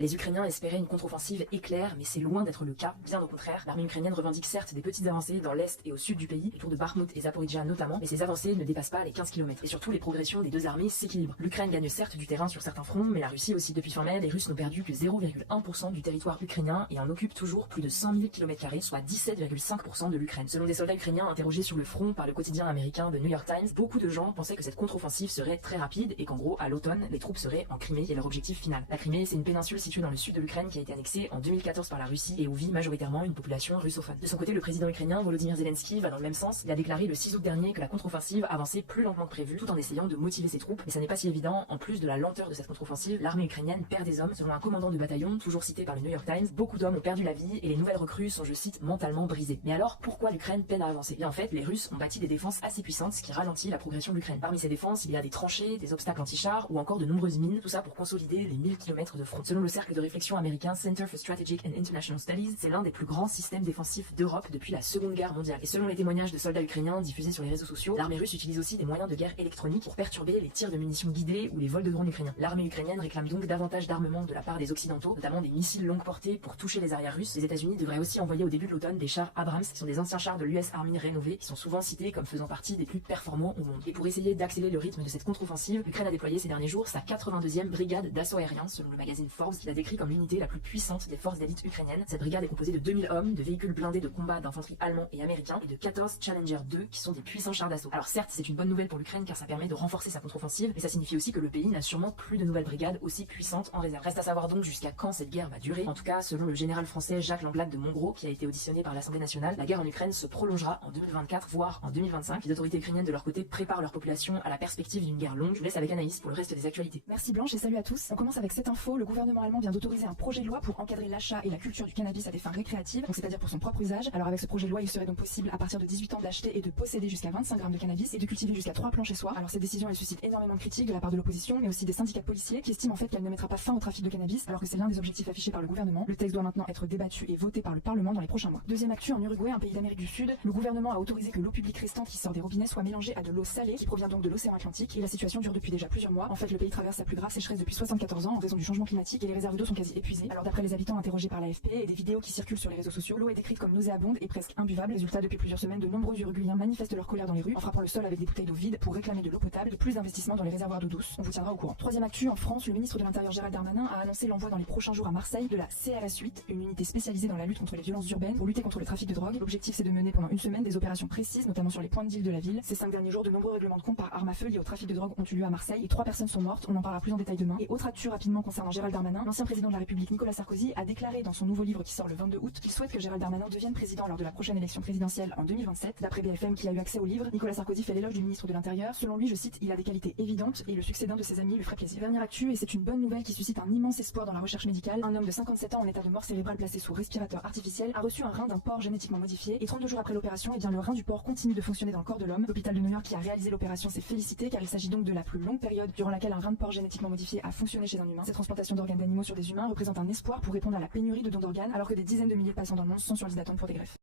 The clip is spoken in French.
Les Ukrainiens espéraient une contre-offensive éclair, mais c'est loin d'être le cas, bien au contraire. L'armée ukrainienne revendique certes des petites avancées dans l'est et au sud du pays, autour de Bakhmut et Zaporizhia notamment, mais ces avancées ne dépassent pas les 15 km. Et surtout, les progressions des deux armées s'équilibrent. L'Ukraine gagne certes du terrain sur certains fronts, mais la Russie aussi. Depuis fin mai, les Russes n'ont perdu que 0,1% du territoire ukrainien et en occupent toujours plus de 100 000 km², soit 17,5% de l'Ukraine. Selon des soldats ukrainiens interrogés sur le front par le quotidien américain The New York Times, beaucoup de gens pensaient que cette contre-offensive serait très rapide et qu'en gros, à l'automne, les troupes seraient en Crimée, qui est leur objectif final. La Crimée, c'est une péninsule située dans le sud de l'Ukraine qui a été annexée en 2014 par la Russie et où vit majoritairement une population russophone. De son côté, le président ukrainien Volodymyr Zelensky va dans le même sens. Il a déclaré le 6 août dernier que la contre-offensive avançait plus lentement que prévu, tout en essayant de motiver ses troupes. Mais ça n'est pas si évident. En plus de la lenteur de cette contre-offensive, l'armée ukrainienne perd des hommes. Selon un commandant de bataillon, toujours cité par le New York Times, beaucoup d'hommes ont perdu la vie et les nouvelles recrues sont, je cite, mentalement brisées. Mais alors, pourquoi l'Ukraine peine à avancer? Bien en fait, les Russes ont bâti des défenses assez puissantes, ce qui ralentit la progression de l'Ukraine. Parmi ces défenses, il y a des tranchées, des obstacles anti-chars ou encore de nombreuses mines, tout ça pour consolider les 1000 km de front. Selon le cercle de réflexion américain Center for Strategic and International Studies, c'est l'un des plus grands systèmes défensifs d'Europe depuis la Seconde Guerre mondiale. Et selon les témoignages de soldats ukrainiens diffusés sur les réseaux sociaux, l'armée russe utilise aussi des moyens de guerre électroniques pour perturber les tirs de munitions guidés ou les vols de drones ukrainiens. L'armée ukrainienne réclame donc davantage d'armement de la part des Occidentaux, notamment des missiles longue portée pour toucher les arrières russes. Les États-Unis devraient aussi envoyer au début de l'automne des chars Abrams, qui sont des anciens chars de l'US Army rénovés, qui sont souvent cités comme faisant partie des plus performants au monde. Et pour essayer d'accélérer le rythme de cette contre-offensive, l'Ukraine a déployé ces derniers jours sa 82e brigade d'assaut aérien, selon le magazine Forbes, qui l'a décrit comme l'unité la plus puissante des forces d'élite ukrainiennes. Cette brigade est composée de 2000 hommes, de véhicules blindés de combat d'infanterie allemands et américains, et de 14 Challenger 2, qui sont des puissants chars d'assaut. Alors certes, c'est une bonne nouvelle pour l'Ukraine car ça permet de renforcer sa contre-offensive, mais ça signifie aussi que le pays n'a sûrement plus de nouvelles brigades aussi puissantes en réserve. Reste à savoir donc jusqu'à quand cette guerre va durer. En tout cas, selon le général français Jacques Langlade de Montgros, qui a été auditionné par l'Assemblée nationale, la guerre en Ukraine se prolongera en 2024, voire en 2025. Les autorités ukrainiennes de leur côté préparent leur population à la perspective d'une guerre longue. Je vous laisse avec Anaïs pour le reste des actualités. Merci Blanche et salut à tous. On commence avec cette info. Le gouvernement allemand vient d'autoriser un projet de loi pour encadrer l'achat et la culture du cannabis à des fins récréatives, donc c'est-à-dire pour son propre usage. Alors avec ce projet de loi, il serait donc possible à partir de 18 ans d'acheter et de posséder jusqu'à 25 grammes de cannabis et de cultiver jusqu'à 3 plants chez soi. Alors cette décision, elle suscite énormément de critiques de la part de l'opposition, mais aussi des syndicats de policiers qui estiment en fait qu'elle ne mettra pas fin au trafic de cannabis, alors que c'est l'un des objectifs affichés par le gouvernement. Le texte doit maintenant être débattu et voté par le Parlement dans les prochains mois. Deuxième actu, en Uruguay, un pays d'Amérique du Sud, le gouvernement a autorisé que l'eau publique restante qui sort des robinets soit mélangée à de l'eau salée qui provient donc de l'océan Atlantique, et la situation dure depuis déjà plusieurs mois. En fait, le pays traverse sa plus grave sécheresse depuis 74 ans en raison du changement climatique et les réserves d'eau sont quasi épuisées. Alors d'après les habitants interrogés par l'AFP et des vidéos qui circulent sur les réseaux sociaux, l'eau est décrite comme nauséabonde et presque imbuvable. Résultat, depuis plusieurs semaines, de nombreux Uruguayens manifestent leur colère dans les rues en frappant le sol avec des bouteilles d'eau vides pour réclamer de l'eau potable et plus d'investissements dans les réservoirs d'eau douce. On vous tiendra au courant. Troisième actu, en France, le ministre de l'Intérieur Gérald Darmanin a annoncé l'envoi dans les prochains jours à Marseille de la CRS 8, une unité spécialisée dans la lutte contre les violences urbaines pour lutter contre le trafic de drogue. L'objectif, c'est de mener pendant une semaine des opérations précises, notamment sur les points de deal de la ville. Ces 5 derniers jours, de nombreux règlements de compte par arme à feu liés au trafic de drogue ont eu lieu à Marseille et 3 personnes sont mortes. On en parlera plus en détail demain. Et autre actu rapidement concernant Gérald Darmanin, l'ancien président de la République Nicolas Sarkozy a déclaré dans son nouveau livre qui sort le 22 août qu'il souhaite que Gérald Darmanin devienne président lors de la prochaine élection présidentielle en 2027. D'après BFM qui a eu accès au livre, Nicolas Sarkozy fait l'éloge du ministre de l'Intérieur. Selon lui, je cite, il a des qualités évidentes et le succès d'un de ses amis lui ferait plaisir. Dernière actu, et c'est une bonne nouvelle qui suscite un immense espoir dans la recherche médicale. Un homme de 57 ans en état de mort cérébrale placé sous respirateur artificiel a reçu un rein d'un porc génétiquement modifié et 32 jours après l'opération, le rein du porc continue de fonctionner dans le corps de l'homme. L'hôpital de New York qui a réalisé l'opération s'est félicité car il s'agit donc de la plus longue période durant laquelle un rein de porc génétiquement modifié a fonctionné chez un humain. Cette transplantation d'organes d'animaux sur des humains représente un espoir pour répondre à la pénurie de dons d'organes alors que des dizaines de milliers de patients dans le monde sont sur liste d'attente pour des greffes.